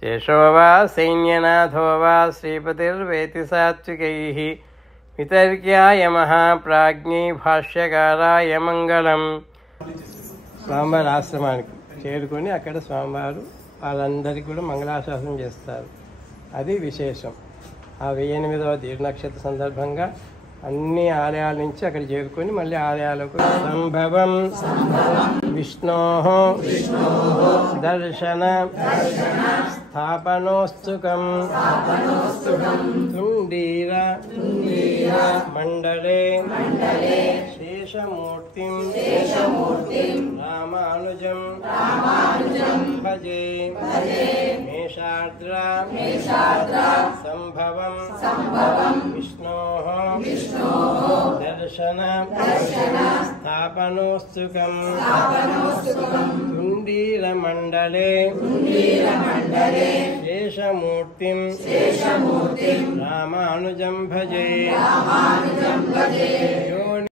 शेषो वा सैन्यनाथो वा श्रीपतिर्वेति सात्विकैः वितर्क्याय महाप्राज्ञै భాష్యకారాయ మంగళం. స్వామివారి ఆశ్రమానికి చేరుకొని అక్కడ స్వామివారు వాళ్ళందరికీ కూడా మంగళాశాసనం చేస్తారు. అది విశేషం. ఆ 1008వ తీర్థనక్షత్ర సందర్భంగా అన్ని ఆలయాల నుంచి అక్కడ చేరుకొని మళ్ళీ ఆలయాలకు సంభవం విష్ణోః దర్శన స్థాపనోత్సుకం తుండీర మండలే శేషమూర్తిం రామానుజం భజే మేషాద్ర సంభవం విష్ణోః దర్శన స్థాపనోత్సుకం తుండీర మండలే శేషమూర్తిం రామానుజం భజే.